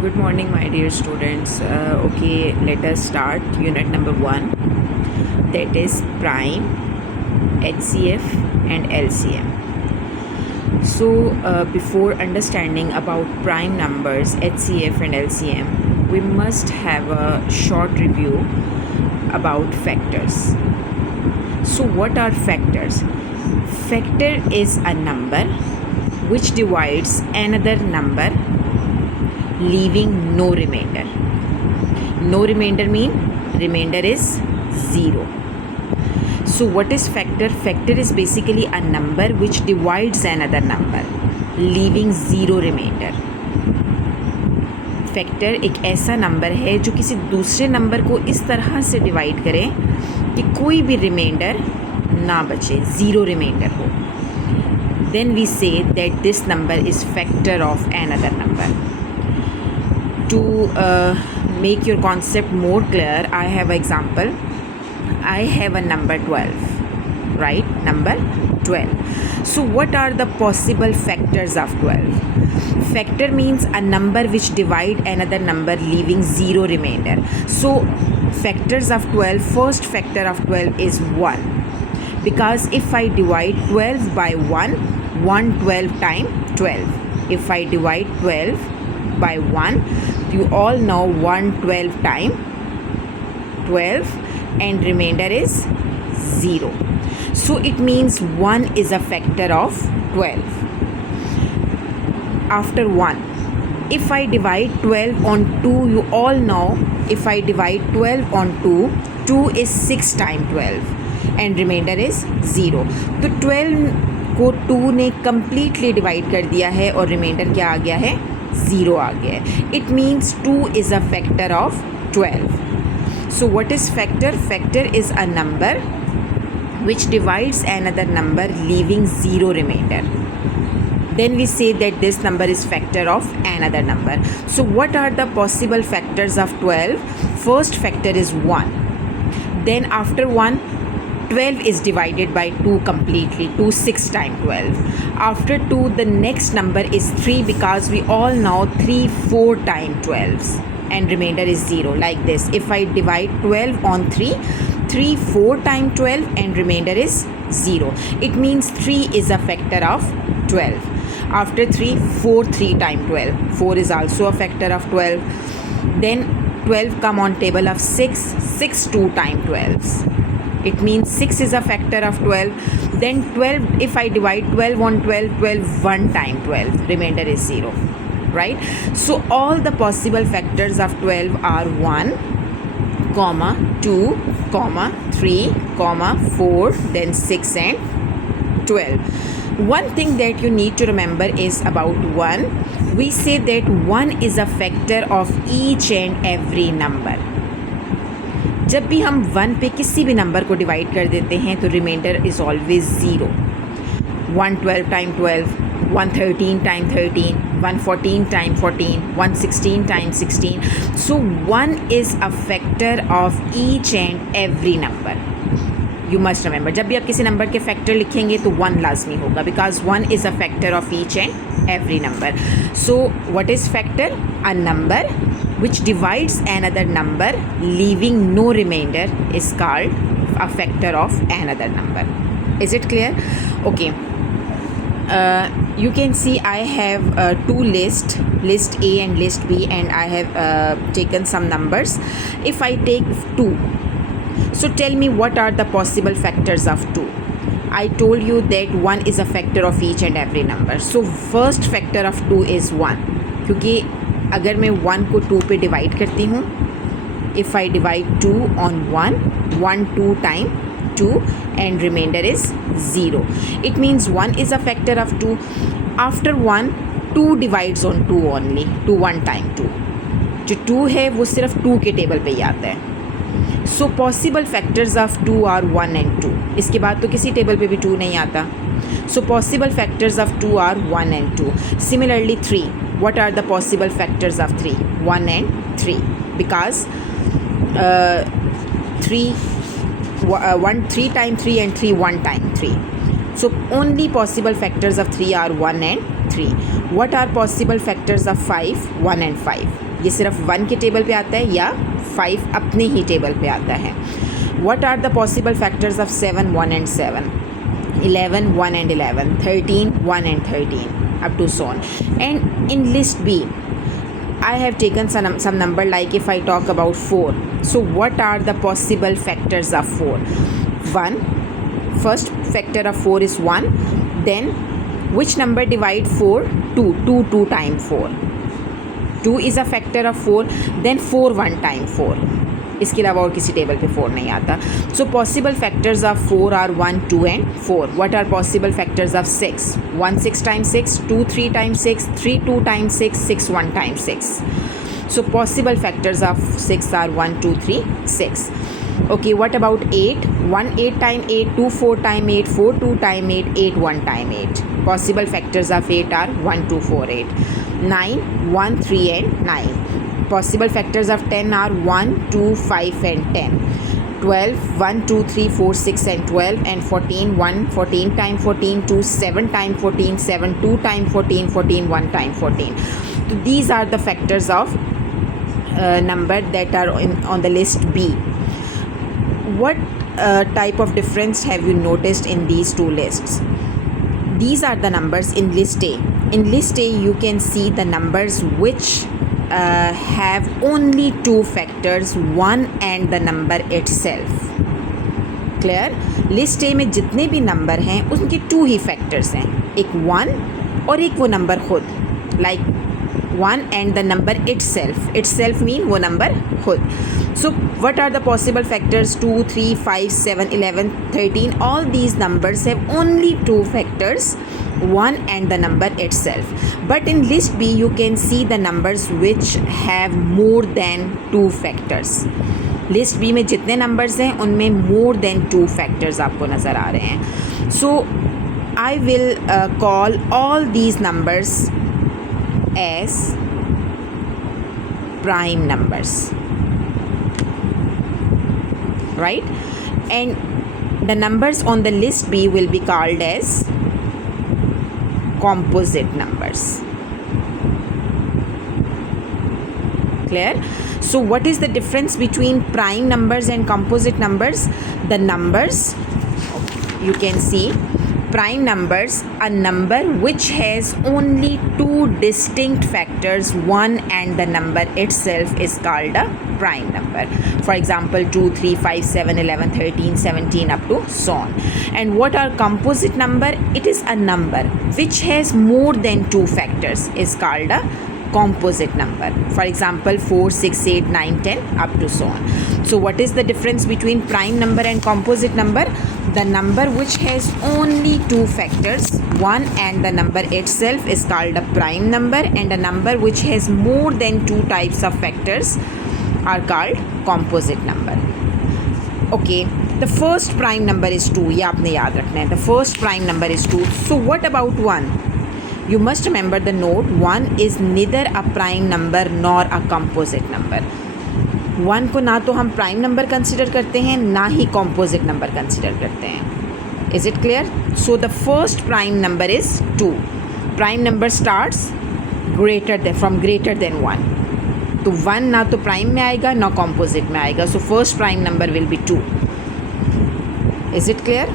Good morning, my dear students. Okay, let us start unit number 1, that is prime, HCF, and LCM. So, before understanding about prime numbers, HCF, and LCM, we must have a short review about factors. So, what are factors? Factor is a number which divides another number leaving no remainder. No remainder mean remainder is 0. So what is factor? Factor is basically a number which divides another number leaving 0 remainder. Factor एक ऐसा number है जो किसी दूसरे number को इस तरह से डिवाइड करे कि कोई भी रिमाइंडर ना बचे, 0 रिमाइंडर हो. Then we say that this number is factor of another number. To make your concept more clear, I have an example. I have a number 12, right? Number 12. So what are the possible factors of 12? Factor means a number which divide another number leaving 0 remainder. So factors of 12, first factor of 12 is 1. Because if I divide 12 by 1, 1/12 times 12. If I divide 12 by 1, you all know 1/12 times 12 and remainder is 0. So it means 1 is a factor of 12. After 1, if I divide 12 on 2, you all know if I divide 12 on 2, 2 is 6 times 12 and remainder is 0. तो 12 को 2 ने completely divide कर दिया है और reminder क्या आ गया है, 0 आ गया है. It means 2 is a factor of 12. So what is factor? Factor is a number which divides another number leaving 0 remainder. Then we say that this number is factor of another number. So what are the possible factors of 12? First factor is 1. Then after 1, 12 is divided by 2 completely. 2 6 times 12. After 2, the next number is 3 because we all know 3 4 times 12 and remainder is 0, like this. If I divide 12 on 3, 3 4 times 12 and remainder is 0. It means 3 is a factor of 12. After 3, 4 3 times 12. 4 is also a factor of 12. Then 12 come on table of 6. 6 2 times 12. It means 6 is a factor of 12. Then 12, if I divide 12 on 12, 12 1 times 12. Remainder is 0. Right? So all the possible factors of 12 are 1, 2, 3, 4, then 6 and 12. One thing that you need to remember is about 1. We say that 1 is a factor of each and every number. जब भी हम 1 पे किसी भी number को divide कर देते हैं तो reminder is always 0. 112 time 12, 113 time 13, 114 time 14, 116 time 16. So 1 is a factor of each and every number. You must remember, जब भी आप किसी नंबर के फैक्टर लिखेंगे तो 1 लाजमी होगा because 1 is a factor of each and every number. So what is factor? A number which divides another number leaving no remainder is called a factor of another number. Is it clear? Okay. You can see I have two lists, list A and list B, and I have taken some numbers. If I take 2, so tell me what are the possible factors of 2. I told you that 1 is a factor of each and every number. So first factor of 2 is 1. क्योंकि अगर मैं 1 को 2 पे divide करती हूँ, if I divide 2 on 1, 1 2 times 2 and remainder is 0. It means 1 is a factor of 2. After 1, 2 divides on 2 only. 2 1 time 2. जो 2 है वो सिर्फ 2 के टेबल पे ही आता है. So possible factors of 2 are 1 and 2. इसके बाद तो किसी टेबल पे भी 2 नहीं आता. So possible factors of 2 are 1 and 2. Similarly 3. What are the possible factors of 3? 1 and 3. Because 1 3 times 3 and 3 1 times 3. So only possible factors of 3 are 1 and 3. What are possible factors of 5? 1 and 5. ये सिर्फ 1 के table पे आता है या 5 अपने ही table पे आता है. What are the possible factors of 7, 1 and 7? 11, 1 and 11, 13, 1 and 13, up to so on. And in list B, I have taken some number, like if I talk about 4. So what are the possible factors of 4? 1. First factor of 4 is 1. Then which number divide 4? 2. 2 times 4. 2 is a factor of 4. Then 4 1 times 4. इसके अलावा और किसी table पे 4 नहीं आता. So possible factors of 4 are 1, 2 and 4. What are possible factors of 6? 1 6 times 6, 2 3 times 6, 3 2 times 6, 6 1 times 6. So possible factors of 6 are 1, 2, 3, 6. Okay, what about 8? 1 8 times 8, 2 4 times 8, 4 2 times 8, 8 1 times 8. Possible factors of 8 are 1, 2, 4, 8. 9, 1, 3 and 9. Possible factors of 10 are 1, 2, 5 and 10. 12, 1, 2, 3, 4, 6 and 12. And 14, 1, 14 times 14, 2, 7 times 14, 7, 2 times 14, 14, 1 times 14. So these are the factors of number that are on the list B. What type of difference have you noticed in these two lists? These are the numbers in list A. In list A, you can see the numbers which have only 2 factors, 1 and the number itself. Clear? List A में जितने भी number हैं उनके 2 ही factors हैं, एक 1 और एक वो नंबर खुद, like 1 and the number itself mean वो नंबर खुद. So what are the possible factors? 2, 3, 5, 7, 11, 13. All these numbers have only 2 factors, 1 and the number itself. But in list B you can see the numbers which have more than 2 factors. List B में जितने numbers हैं उनमें more than 2 factors आपको नज़र आ रहे हैं. So I will call all these numbers as prime numbers, right? And the numbers on the list B will be called as composite numbers. Clear? So what is the difference between prime numbers and composite numbers? The numbers, you can see, prime numbers, a number which has only 2 distinct factors, 1 and the number itself, is called a prime number. For example, 2, 3, 5, 7, 11, 13, 17 up to so on. And what are composite number? It is a number which has more than 2 factors, is called a composite number. For example, 4, 6, 8, 9, 10 up to so on. So what is the difference between prime number and composite number? The number which has only 2 factors, 1 and the number itself, is called a prime number, and a number which has more than 2 types of factors are called composite number. Okay, the first prime number is 2. ये आपने याद रखना है. The first prime number is 2. So what about 1? You must remember the note, 1 is neither a prime number nor a composite number. 1 को ना तो हम prime number consider करते हैं, ना ही कॉम्पोजिट नंबर कंसिडर करते हैं. Is it clear? So the first prime number is 2. Prime number starts from greater than 1. तो 1 ना तो प्राइम में आएगा ना कॉम्पोजिट में आएगा. So first prime number will be 2. Is it clear?